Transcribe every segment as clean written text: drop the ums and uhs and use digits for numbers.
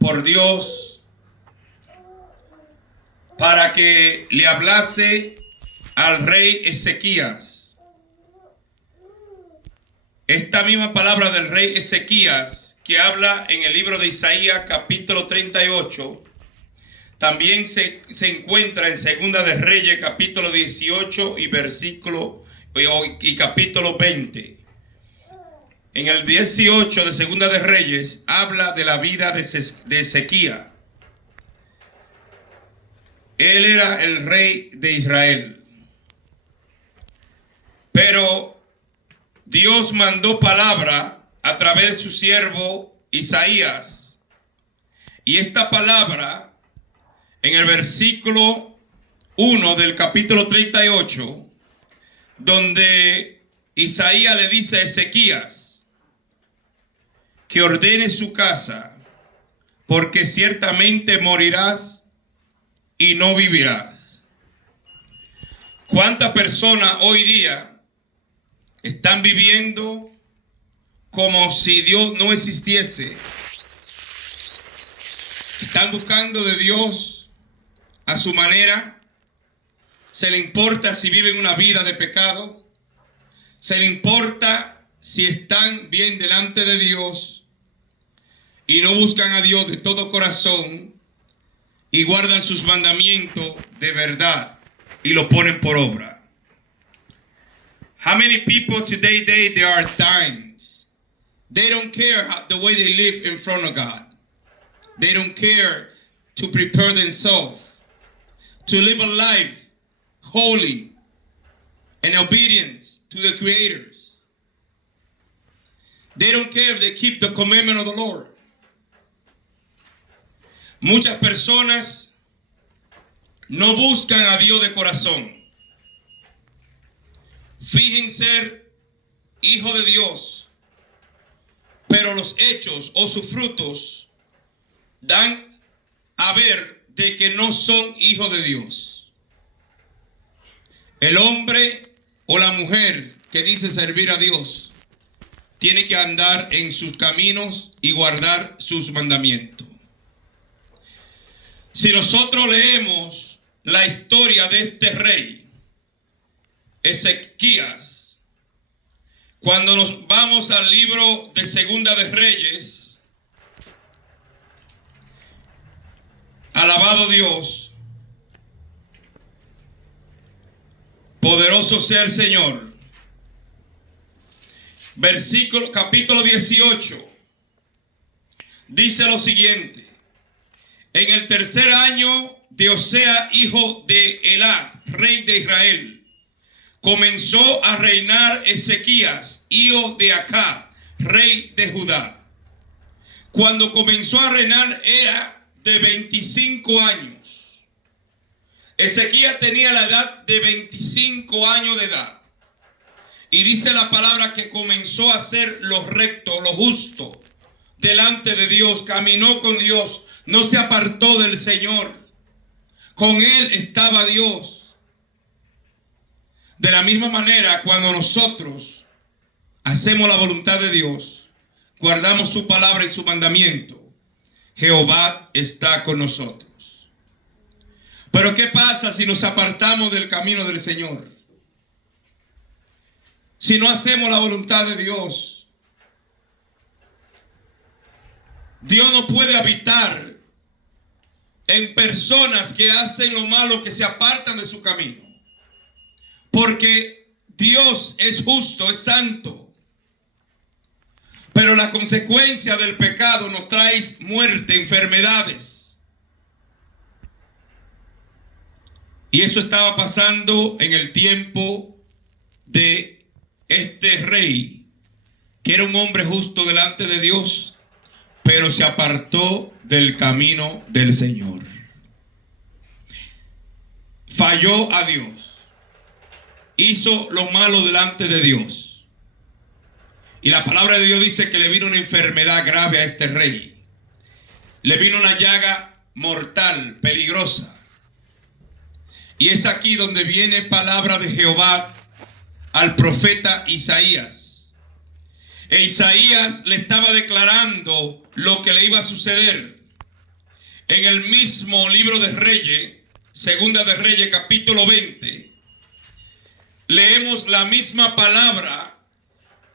por Dios para que le hablase al rey Ezequías. Esta misma palabra del rey Ezequías que habla en el libro de Isaías capítulo 38 también se encuentra en Segunda de Reyes capítulo 18 y capítulo 20. En el 18 de Segunda de Reyes habla de la vida de Ezequías. Él era el rey de Israel. Pero Dios mandó palabra a través de su siervo Isaías. Y esta palabra, en el versículo 1 del capítulo 38, donde Isaías le dice a Ezequías que ordene su casa, porque ciertamente morirás y no vivirás. ¿Cuántas personas hoy día están viviendo como si Dios no existiese? Están buscando de Dios a su manera. Se le importa si viven una vida de pecado. Se le importa si están bien delante de Dios y no buscan a Dios de todo corazón y guardan sus mandamientos de verdad y lo ponen por obra. How many people today they are dying? They don't care the way they live in front of God. They don't care to prepare themselves to live a life holy and obedience to the creators. They don't care if they keep the commandment of the Lord. Muchas personas no buscan a Dios de corazón. Fingen ser hijo de Dios, pero los hechos o sus frutos dan a ver de que no son hijos de Dios. El hombre o la mujer que dice servir a Dios tiene que andar en sus caminos y guardar sus mandamientos. Si nosotros leemos la historia de este rey, Ezequías, cuando nos vamos al libro de Segunda de Reyes, alabado Dios, poderoso sea el Señor. Capítulo 18, dice lo siguiente: en el tercer año de Osea, hijo de Elad, rey de Israel, comenzó a reinar Ezequías, hijo de Acab, rey de Judá. Cuando comenzó a reinar era de 25 años. Ezequías tenía la edad de 25 años de edad. Y dice la palabra que comenzó a hacer lo recto, lo justo, delante de Dios. Caminó con Dios, no se apartó del Señor. Con Él estaba Dios. De la misma manera, cuando nosotros hacemos la voluntad de Dios, guardamos su palabra y su mandamiento, Jehová está con nosotros. Pero ¿qué pasa si nos apartamos del camino del Señor? Si no hacemos la voluntad de Dios, Dios no puede habitar en personas que hacen lo malo, que se apartan de su camino. Porque Dios es justo, es santo. Pero la consecuencia del pecado nos trae muerte, enfermedades. Y eso estaba pasando en el tiempo de este rey, que era un hombre justo delante de Dios, pero se apartó del camino del Señor. Falló a Dios. Hizo lo malo delante de Dios. Y la palabra de Dios dice que le vino una enfermedad grave a este rey. Le vino una llaga mortal, peligrosa. Y es aquí donde viene palabra de Jehová al profeta Isaías. E Isaías le estaba declarando lo que le iba a suceder. en el mismo libro de Reyes, Segunda de Reyes, capítulo 20, leemos la misma palabra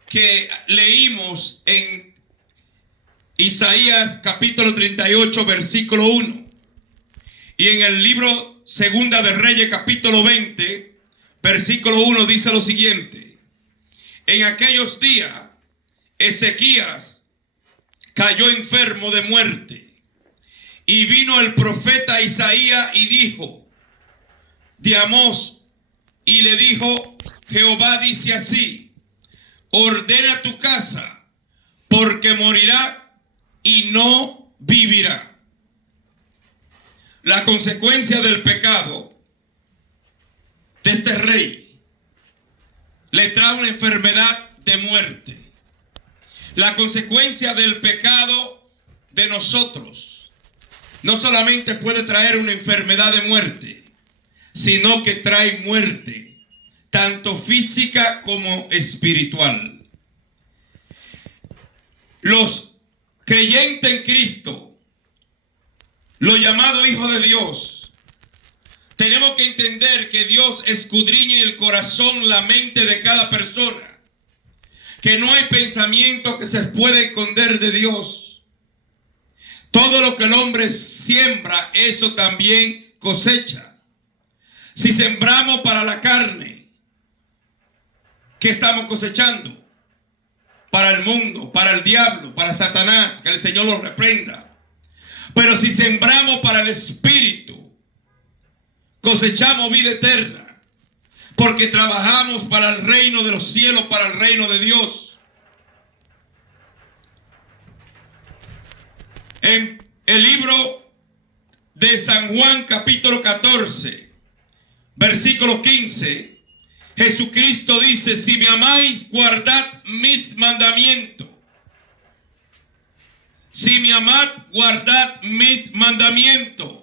que leímos en Isaías capítulo 38, versículo 1. Y en el libro Segunda de Reyes, capítulo 20, versículo 1, dice lo siguiente: en aquellos días Ezequías cayó enfermo de muerte, y vino el profeta Isaías y dijo de Amós, y le dijo: Jehová dice así: ordena tu casa, porque morirá y no vivirá. La consecuencia del pecado de este rey le trae una enfermedad de muerte. La consecuencia del pecado de nosotros no solamente puede traer una enfermedad de muerte, sino que trae muerte, tanto física como espiritual. Los creyentes en Cristo, los llamados hijos de Dios, tenemos que entender que Dios escudriña el corazón, la mente de cada persona, que no hay pensamiento que se puede esconder de Dios. Todo lo que el hombre siembra, eso también cosecha. Si sembramos para la carne, ¿qué estamos cosechando? Para el mundo, para el diablo, para Satanás, que el Señor lo reprenda. Pero si sembramos para el Espíritu, cosechamos vida eterna, porque trabajamos para el reino de los cielos, para el reino de Dios. En el libro de San Juan, capítulo 14, versículo 15, Jesucristo dice: si me amáis, guardad mis mandamientos. Si me amad, guardad mis mandamientos.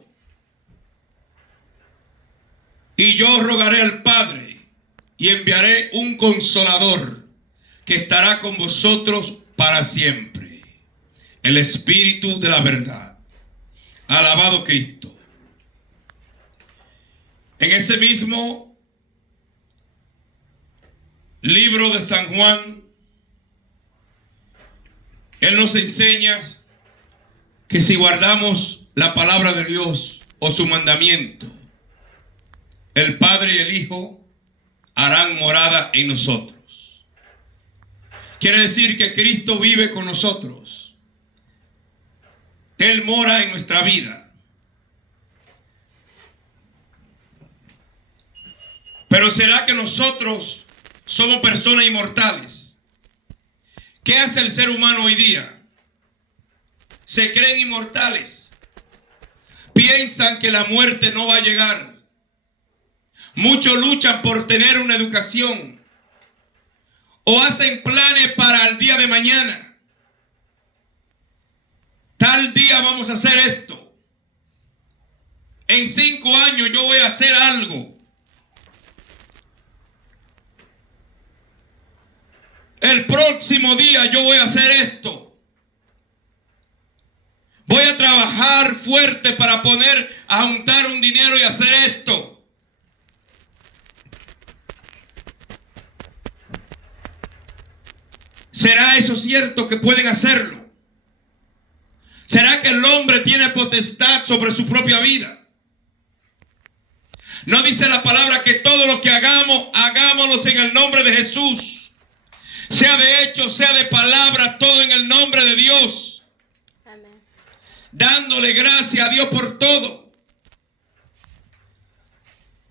Y yo rogaré al Padre y enviaré un consolador que estará con vosotros para siempre, el Espíritu de la verdad. Alabado Cristo. En ese mismo libro de San Juan, Él nos enseña que si guardamos la palabra de Dios o su mandamiento, el Padre y el Hijo harán morada en nosotros. Quiere decir que Cristo vive con nosotros. Él mora en nuestra vida. Pero ¿será que nosotros somos personas inmortales? ¿Qué hace el ser humano hoy día? Se creen inmortales. Piensan que la muerte no va a llegar. Muchos luchan por tener una educación o hacen planes para el día de mañana. Tal día vamos a hacer esto. En 5 años yo voy a hacer algo. El próximo día yo voy a hacer esto. Voy a trabajar fuerte para a juntar un dinero y hacer esto. ¿Será eso cierto que pueden hacerlo? ¿Será que el hombre tiene potestad sobre su propia vida? ¿No dice la palabra que todo lo que hagamos, hagámoslo en el nombre de Jesús? Sea de hecho, sea de palabra, todo en el nombre de Dios. Amén. Dándole gracias a Dios por todo.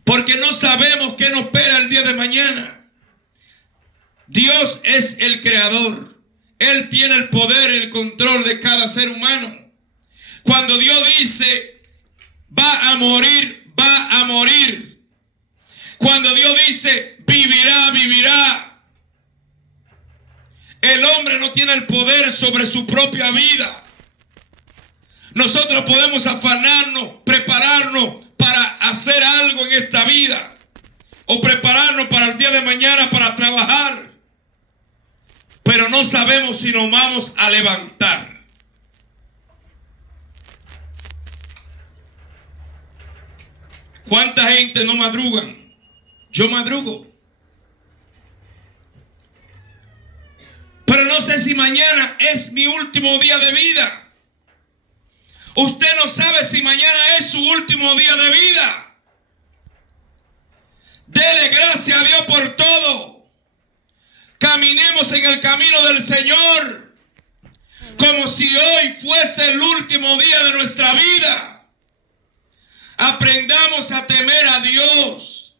Porque no sabemos qué nos espera el día de mañana. Dios es el creador. Él tiene el poder y el control de cada ser humano. Cuando Dios dice, va a morir, va a morir. Cuando Dios dice, vivirá, vivirá. El hombre no tiene el poder sobre su propia vida. Nosotros podemos afanarnos, prepararnos para hacer algo en esta vida, o prepararnos para el día de mañana para trabajar, pero no sabemos si nos vamos a levantar. ¿Cuánta gente no madrugan? Yo madrugo. Pero no sé si mañana es mi último día de vida. Usted no sabe si mañana es su último día de vida. Dele gracias a Dios por todo. Caminemos en el camino del Señor como si hoy fuese el último día de nuestra vida. Aprendamos a temer a Dios,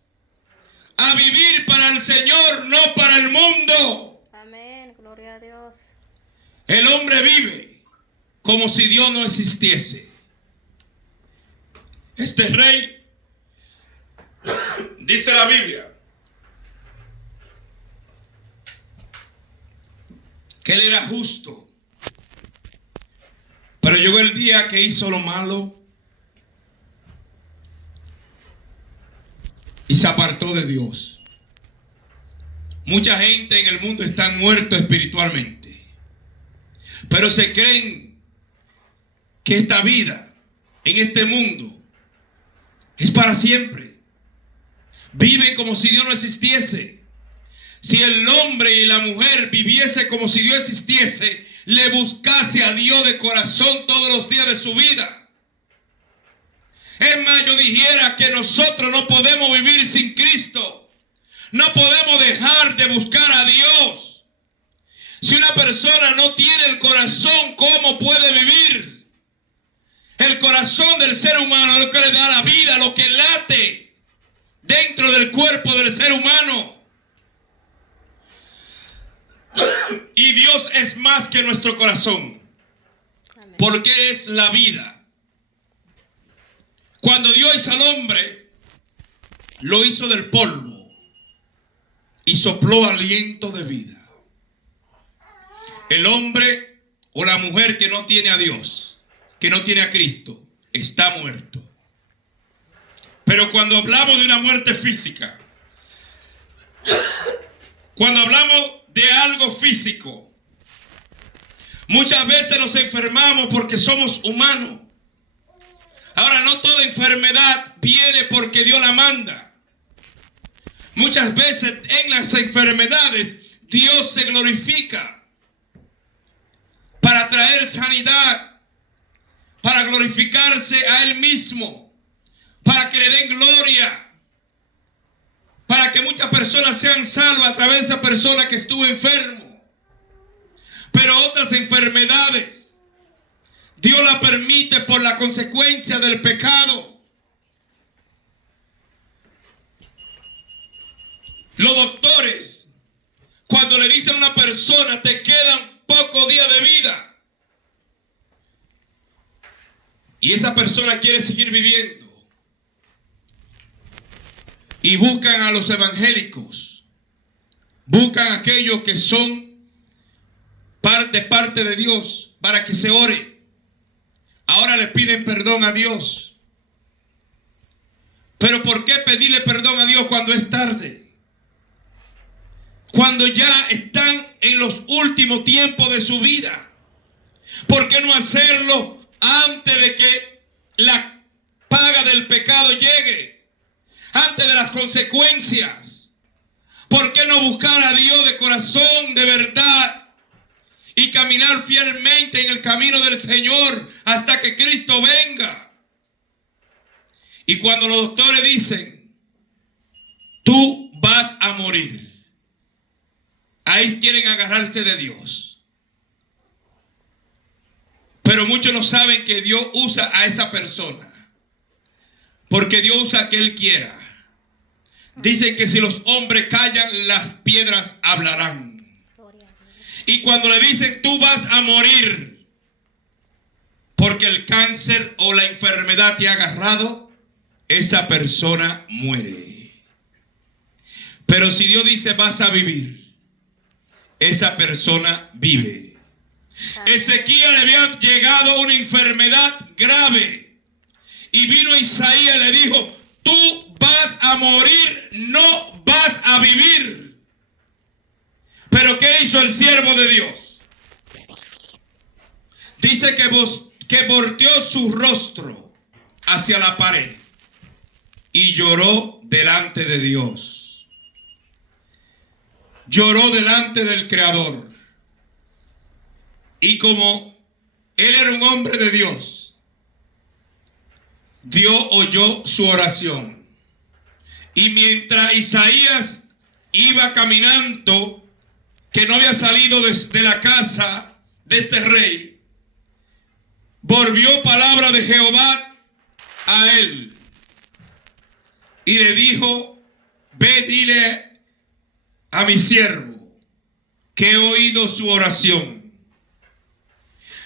a vivir para el Señor, no para el mundo. Amén, gloria a Dios. El hombre vive como si Dios no existiese. Este rey, dice la Biblia, que él era justo, pero llegó el día que hizo lo malo y se apartó de Dios. Mucha gente en el mundo está muerto espiritualmente, pero se creen que esta vida en este mundo es para siempre. Viven como si Dios no existiese. Si el hombre y la mujer viviese como si Dios existiese, le buscase a Dios de corazón todos los días de su vida. Es más, yo dijera que nosotros no podemos vivir sin Cristo. No podemos dejar de buscar a Dios. Si una persona no tiene el corazón, ¿cómo puede vivir? El corazón del ser humano es lo que le da la vida, lo que late dentro del cuerpo del ser humano. Y Dios es más que nuestro corazón, porque es la vida. Cuando Dios hizo al hombre, lo hizo del polvo y sopló aliento de vida. El hombre o la mujer que no tiene a Dios, que no tiene a Cristo, está muerto. Pero cuando hablamos de una muerte física, cuando hablamos de algo físico, muchas veces nos enfermamos porque somos humanos. Ahora, no toda enfermedad viene porque Dios la manda. Muchas veces en las enfermedades Dios se glorifica para traer sanidad, para glorificarse a Él mismo, para que le den gloria, para que muchas personas sean salvas a través de esa persona que estuvo enfermo. Pero otras enfermedades Dios la permite por la consecuencia del pecado. Los doctores, cuando le dicen a una persona, te quedan pocos días de vida, y esa persona quiere seguir viviendo, y buscan a los evangélicos, buscan a aquellos que son parte de Dios para que se ore. Ahora le piden perdón a Dios. Pero ¿por qué pedirle perdón a Dios cuando es tarde? Cuando ya están en los últimos tiempos de su vida. ¿Por qué no hacerlo antes de que la paga del pecado llegue? Antes de las consecuencias. ¿Por qué no buscar a Dios de corazón, de verdad? Y caminar fielmente en el camino del Señor hasta que Cristo venga. Y cuando los doctores dicen, tú vas a morir, ahí quieren agarrarse de Dios. Pero muchos no saben que Dios usa a esa persona, porque Dios usa a que Él quiera. Dicen que si los hombres callan, las piedras hablarán. Y cuando le dicen, tú vas a morir porque el cáncer o la enfermedad te ha agarrado, esa persona muere. Pero si Dios dice, vas a vivir, esa persona vive. Ezequiel le había llegado una enfermedad grave, y vino Isaías y le dijo, tú vas a morir, no vas a vivir. Pero ¿qué hizo el siervo de Dios? Dice que volteó su rostro hacia la pared y lloró delante de Dios. Lloró delante del Creador. Y como él era un hombre de Dios, Dios oyó su oración. Y mientras Isaías iba caminando, que no había salido de la casa de este rey, volvió palabra de Jehová a él y le dijo: ve, dile a mi siervo que he oído su oración.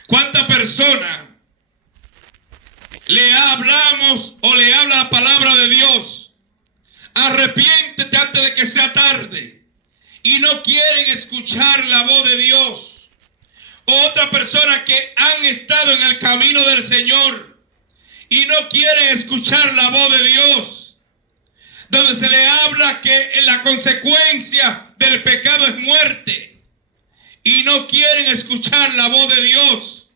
¿Cuántas personas le hablamos o le habla la palabra de Dios? Arrepiéntete antes de que sea tarde, y no quieren escuchar la voz de Dios. Otras personas que han estado en el camino del Señor y no quieren escuchar la voz de Dios, donde se le habla que la consecuencia del pecado es muerte, y no quieren escuchar la voz de Dios,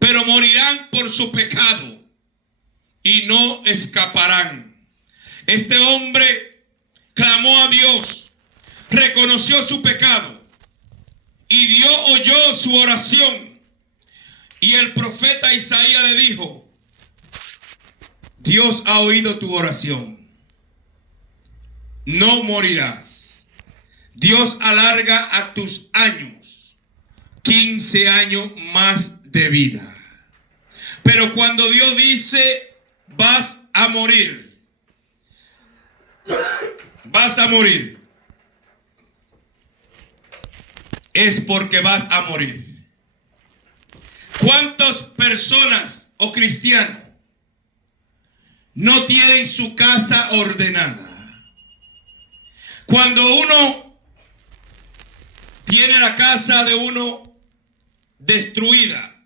pero morirán por su pecado y no escaparán. Este hombre clamó a Dios, reconoció su pecado y Dios oyó su oración. Y el profeta Isaías le dijo: Dios ha oído tu oración, no morirás. Dios alarga a tus años 15 años más de vida. Pero cuando Dios dice vas a morir, es porque vas a morir. ¿Cuántas personas o cristianos no tienen su casa ordenada? Cuando uno tiene la casa de uno destruida,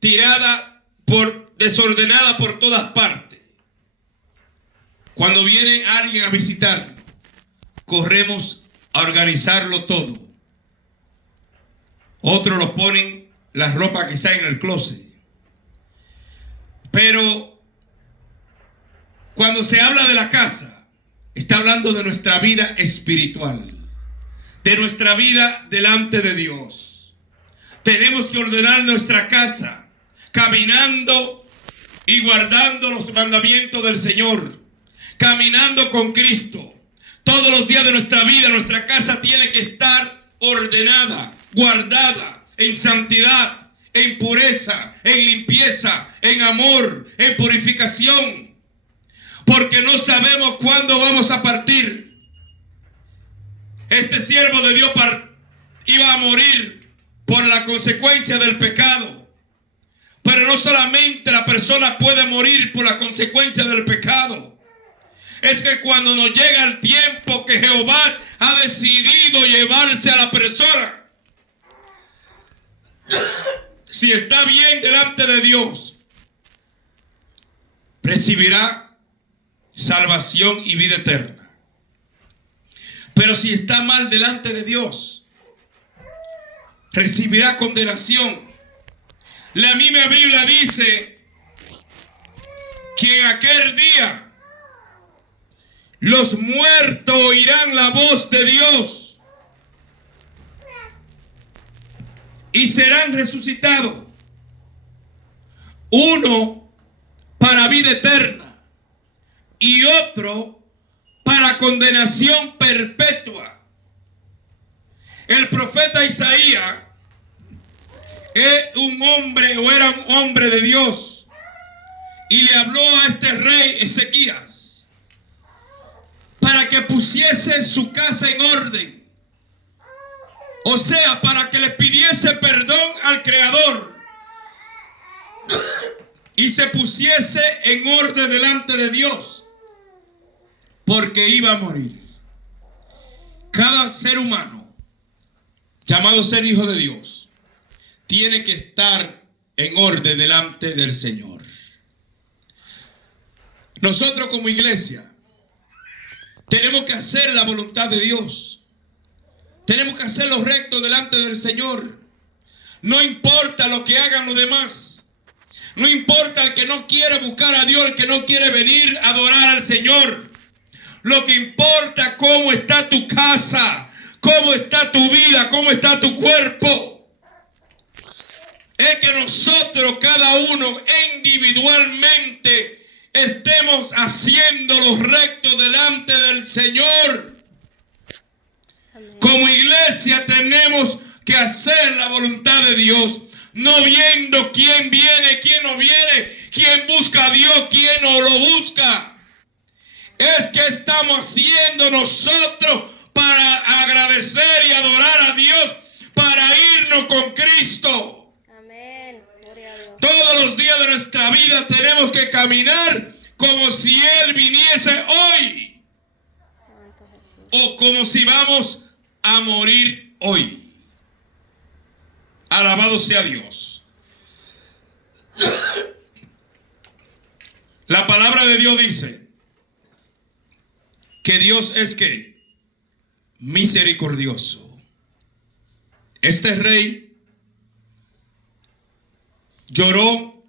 tirada, desordenada por todas partes, cuando viene alguien a visitar, corremos a organizarlo todo. Otros lo ponen la ropa que está en el closet. Pero cuando se habla de la casa, está hablando de nuestra vida espiritual, de nuestra vida delante de Dios. Tenemos que ordenar nuestra casa, caminando y guardando los mandamientos del Señor, caminando con Cristo. Todos los días de nuestra vida, nuestra casa tiene que estar ordenada, guardada en santidad, en pureza, en limpieza, en amor, en purificación, porque no sabemos cuándo vamos a partir. Este siervo de Dios iba a morir por la consecuencia del pecado. Pero no solamente la persona puede morir por la consecuencia del pecado. Es que cuando nos llega el tiempo que Jehová ha decidido llevarse a la persona, si está bien delante de Dios, recibirá salvación y vida eterna. Pero si está mal delante de Dios, recibirá condenación. La misma Biblia dice que en aquel día los muertos oirán la voz de Dios y serán resucitados, uno para vida eterna y otro para condenación perpetua. El profeta Isaías es un hombre, o era un hombre de Dios, y le habló a este rey Ezequías para que pusiese su casa en orden, o sea, para que le pidiese perdón al Creador y se pusiese en orden delante de Dios, porque iba a morir. Cada ser humano llamado ser hijo de Dios tiene que estar en orden delante del Señor. Nosotros como iglesia tenemos que hacer la voluntad de Dios. Tenemos que hacer lo recto delante del Señor. No importa lo que hagan los demás. No importa el que no quiere buscar a Dios, el que no quiere venir a adorar al Señor. Lo que importa cómo está tu casa, cómo está tu vida, cómo está tu cuerpo. Es que nosotros, cada uno individualmente, estemos haciendo lo recto delante del Señor. Amén. Como iglesia tenemos que hacer la voluntad de Dios, no viendo quién viene, quién no viene, quién busca a Dios, quién no lo busca. Es que estamos haciendo nosotros para agradecer y adorar a Dios, para irnos con Cristo. Amén. Gloria a Dios. Todos los días de nuestra vida tenemos que caminar como si Él viniese hoy, Santo Jesús. o como si vamos a morir hoy. Alabado sea Dios. La palabra de Dios dice que Dios es ¿qué? Misericordioso. Este rey lloró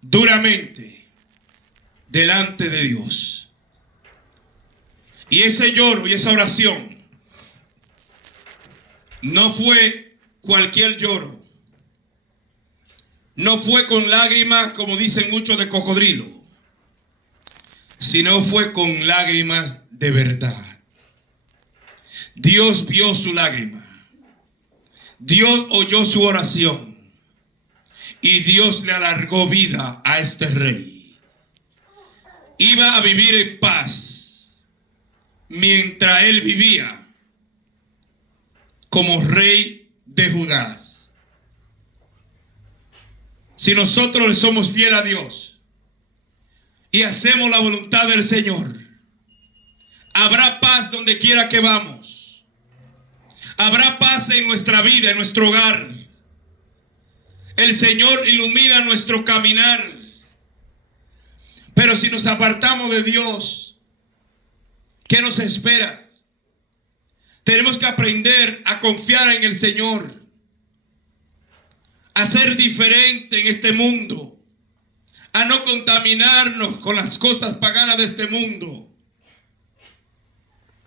duramente delante de Dios. Y ese lloro y esa oración no fue cualquier lloro. No fue con lágrimas, como dicen muchos, de cocodrilo, sino fue con lágrimas de verdad. Dios vio su lágrima. Dios oyó su oración. Y Dios le alargó vida a este rey. Iba a vivir en paz mientras él vivía como rey de Judá. Si nosotros le somos fieles a Dios y hacemos la voluntad del Señor, habrá paz donde quiera que vamos. Habrá paz en nuestra vida, en nuestro hogar. El Señor ilumina nuestro caminar. Pero si nos apartamos de Dios, ¿qué nos espera? Tenemos que aprender a confiar en el Señor, a ser diferente en este mundo, a no contaminarnos con las cosas paganas de este mundo,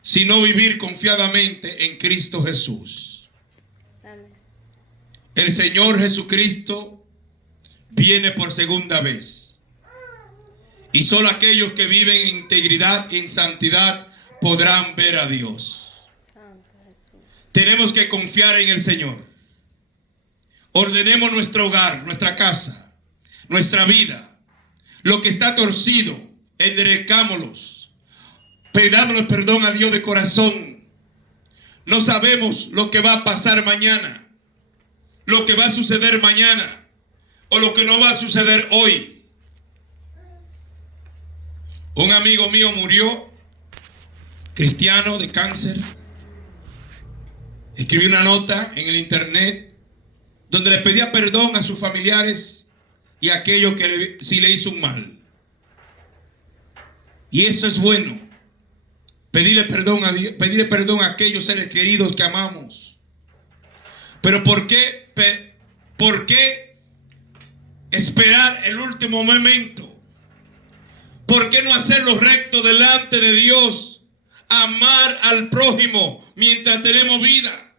sino vivir confiadamente en Cristo Jesús. Amén. El Señor Jesucristo viene por segunda vez. Y solo aquellos que viven en integridad y en santidad podrán ver a Dios. Santo Jesús. Tenemos que confiar en el Señor. Ordenemos nuestro hogar, nuestra casa, nuestra vida. Lo que está torcido, enderezcámoslos. Pidámosle perdón a Dios de corazón. No sabemos lo que va a pasar mañana, lo que va a suceder mañana, o lo que no va a suceder hoy. Un amigo mío murió, cristiano, de cáncer. Escribió una nota en el internet donde le pedía perdón a sus familiares y a aquellos que si le hizo un mal. Y eso es bueno. Pedirle perdón a Dios, pedirle perdón a aquellos seres queridos que amamos. Pero ¿por qué esperar el último momento? ¿Por qué no hacer lo recto delante de Dios? Amar al prójimo mientras tenemos vida.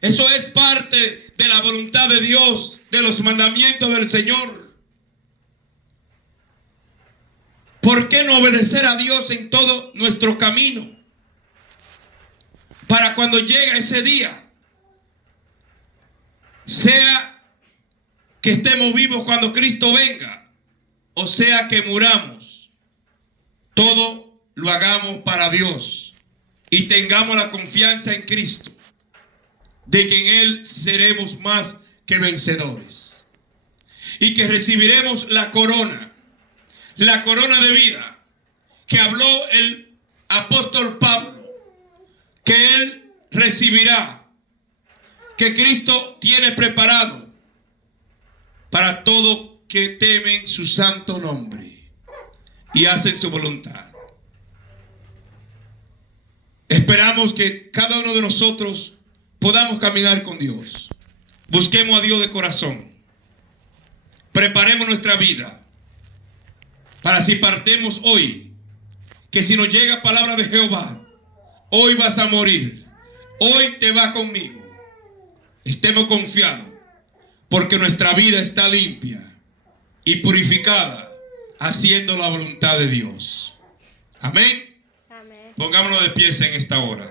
Eso es parte de la voluntad de Dios, de los mandamientos del Señor. ¿Por qué no obedecer a Dios en todo nuestro camino? Para cuando llegue ese día, sea que estemos vivos cuando Cristo venga, o sea que muramos, todo lo hagamos para Dios y tengamos la confianza en Cristo, de que en Él seremos más que vencedores y que recibiremos la corona de vida que habló el apóstol Pablo, que Él recibirá, que Cristo tiene preparado para todos que temen su santo nombre y hacen su voluntad. Esperamos que cada uno de nosotros podamos caminar con Dios. Busquemos a Dios de corazón. preparemos nuestra vida para si partemos hoy, que si nos llega palabra de Jehová, hoy vas a morir, hoy te va conmigo. Estemos confiados, porque nuestra vida está limpia y purificada, haciendo la voluntad de Dios. Amén. Amén. Pongámonos de pie en esta hora.